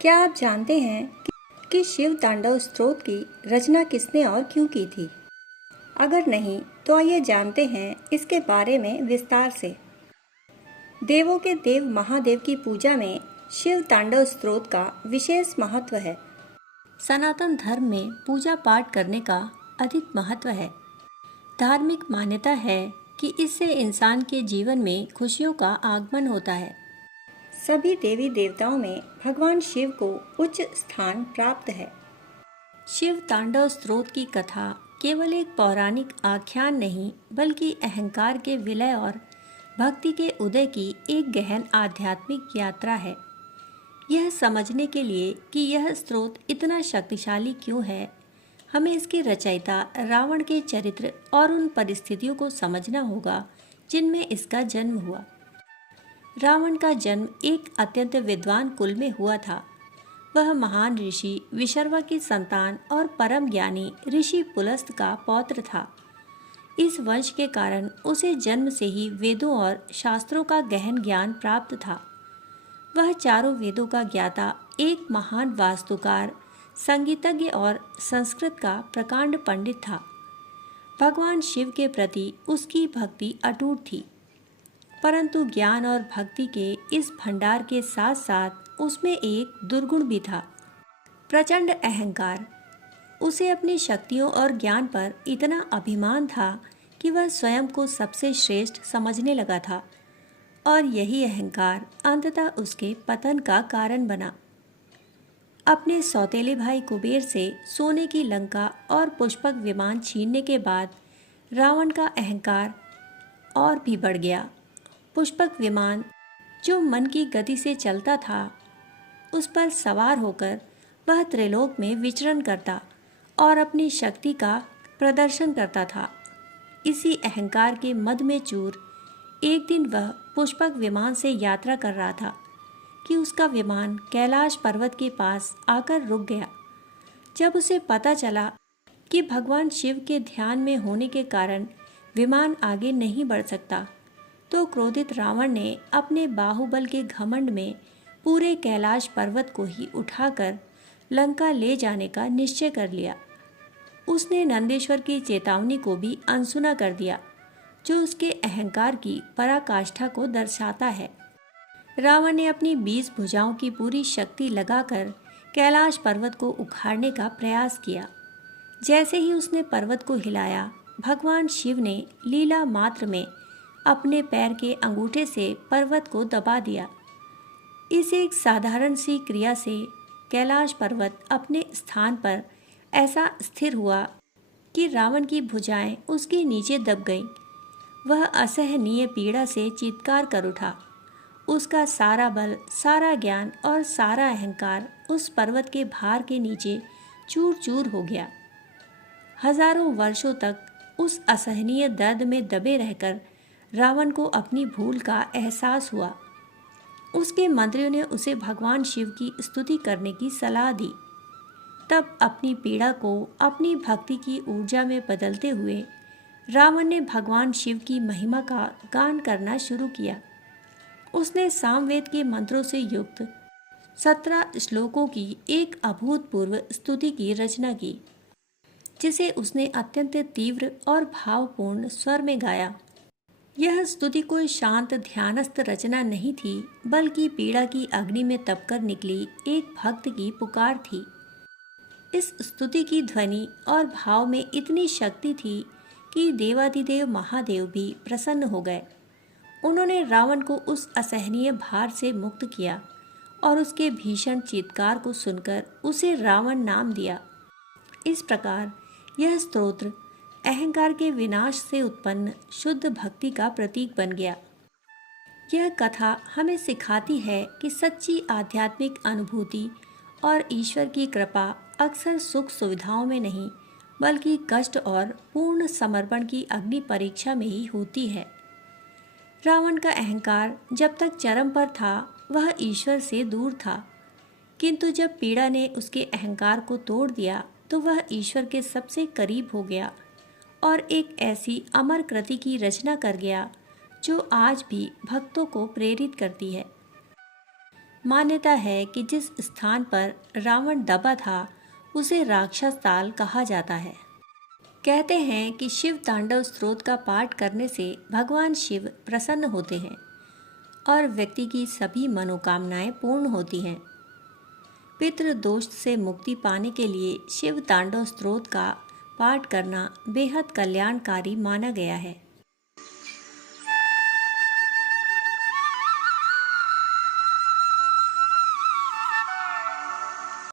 क्या आप जानते हैं कि शिव तांडव स्तोत्र की रचना किसने और क्यों की थी? अगर नहीं तो आइए जानते हैं इसके बारे में विस्तार से। देवों के देव महादेव की पूजा में शिव तांडव स्तोत्र का विशेष महत्व है। सनातन धर्म में पूजा पाठ करने का अधिक महत्व है। धार्मिक मान्यता है कि इससे इंसान के जीवन में खुशियों का आगमन होता है। सभी देवी देवताओं में भगवान शिव को उच्च स्थान प्राप्त है। शिव तांडव स्तोत्र की कथा केवल एक पौराणिक आख्यान नहीं, बल्कि अहंकार के विलय और भक्ति के उदय की एक गहन आध्यात्मिक यात्रा है। यह समझने के लिए कि यह स्तोत्र इतना शक्तिशाली क्यों है, हमें इसके रचयिता रावण के चरित्र और उन परिस्थितियों को समझना होगा जिनमें इसका जन्म हुआ। रावण का जन्म एक अत्यंत विद्वान कुल में हुआ था। वह महान ऋषि विशर्वा की संतान और परम ज्ञानी ऋषि पुलस्त का पौत्र था। इस वंश के कारण उसे जन्म से ही वेदों और शास्त्रों का गहन ज्ञान प्राप्त था। वह चारों वेदों का ज्ञाता, एक महान वास्तुकार, संगीतज्ञ और संस्कृत का प्रकांड पंडित था। भगवान शिव के प्रति उसकी भक्ति अटूट थी, परंतु ज्ञान और भक्ति के इस भंडार के साथ साथ उसमें एक दुर्गुण भी था, प्रचंड अहंकार। उसे अपनी शक्तियों और ज्ञान पर इतना अभिमान था कि वह स्वयं को सबसे श्रेष्ठ समझने लगा था, और यही अहंकार अंततः उसके पतन का कारण बना। अपने सौतेले भाई कुबेर से सोने की लंका और पुष्पक विमान छीनने के बाद रावण का अहंकार और भी बढ़ गया। पुष्पक विमान, जो मन की गति से चलता था, उस पर सवार होकर वह त्रिलोक में विचरण करता और अपनी शक्ति का प्रदर्शन करता था। इसी अहंकार के मद में चूर एक दिन वह पुष्पक विमान से यात्रा कर रहा था कि उसका विमान कैलाश पर्वत के पास आकर रुक गया। जब उसे पता चला कि भगवान शिव के ध्यान में होने के कारण विमान आगे नहीं बढ़ सकता, तो क्रोधित रावण ने अपने बाहुबल के घमंड में पूरे कैलाश पर्वत को ही उठाकर लंका ले जाने का निश्चय कर लिया। उसने नंदेश्वर की चेतावनी को भी अनसुना कर दिया, जो उसके अहंकार की पराकाष्ठा को दर्शाता है। रावण ने अपनी 20 भुजाओं की पूरी शक्ति लगाकर कैलाश पर्वत को उखाड़ने का प्रयास किया। जैसे ही उसने पर्वत को हिलाया, भगवान शिव ने लीला मात्र में अपने पैर के अंगूठे से पर्वत को दबा दिया। इस एक साधारण सी क्रिया से कैलाश पर्वत अपने स्थान पर ऐसा स्थिर हुआ कि रावण की भुजाएं उसके नीचे दब गईं। वह असहनीय पीड़ा से चीत्कार कर उठा। उसका सारा बल, सारा ज्ञान और सारा अहंकार उस पर्वत के भार के नीचे चूर चूर हो गया। हजारों वर्षों तक उस असहनीय दर्द में दबे रहकर रावण को अपनी भूल का एहसास हुआ। उसके मंत्रियों ने उसे भगवान शिव की स्तुति करने की सलाह दी। तब अपनी पीड़ा को अपनी भक्ति की ऊर्जा में बदलते हुए रावण ने भगवान शिव की महिमा का गान करना शुरू किया। उसने सामवेद के मंत्रों से युक्त 17 श्लोकों की एक अभूतपूर्व स्तुति की रचना की, जिसे उसने अत्यंत तीव्र और भावपूर्ण स्वर में गाया। यह स्तुति कोई शांत ध्यानस्थ रचना नहीं थी, बल्कि पीड़ा की अग्नि में तपकर निकली एक भक्त की पुकार थी। इस स्तुति की ध्वनि और भाव में इतनी शक्ति थी कि देवाधिदेव महादेव भी प्रसन्न हो गए। उन्होंने रावण को उस असहनीय भार से मुक्त किया और उसके भीषण चीत्कार को सुनकर उसे रावण नाम दिया। इस प्रकार यह स्तोत्र अहंकार के विनाश से उत्पन्न शुद्ध भक्ति का प्रतीक बन गया। यह कथा हमें सिखाती है कि सच्ची आध्यात्मिक अनुभूति और ईश्वर की कृपा अक्सर सुख सुविधाओं में नहीं, बल्कि कष्ट और पूर्ण समर्पण की अग्नि परीक्षा में ही होती है। रावण का अहंकार जब तक चरम पर था, वह ईश्वर से दूर था, किंतु जब पीड़ा ने उसके अहंकार को तोड़ दिया, तो वह ईश्वर के सबसे करीब हो गया और एक ऐसी अमर कृति की रचना कर गया जो आज भी भक्तों को प्रेरित करती है। मान्यता है कि जिस स्थान पर रावण दबा था उसे राक्षस ताल कहा जाता है। कहते हैं कि शिव तांडव स्तोत्र का पाठ करने से भगवान शिव प्रसन्न होते हैं और व्यक्ति की सभी मनोकामनाएं पूर्ण होती हैं। पितृदोष से मुक्ति पाने के लिए शिव तांडव स्तोत्र का पाठ करना बेहद कल्याणकारी माना गया है।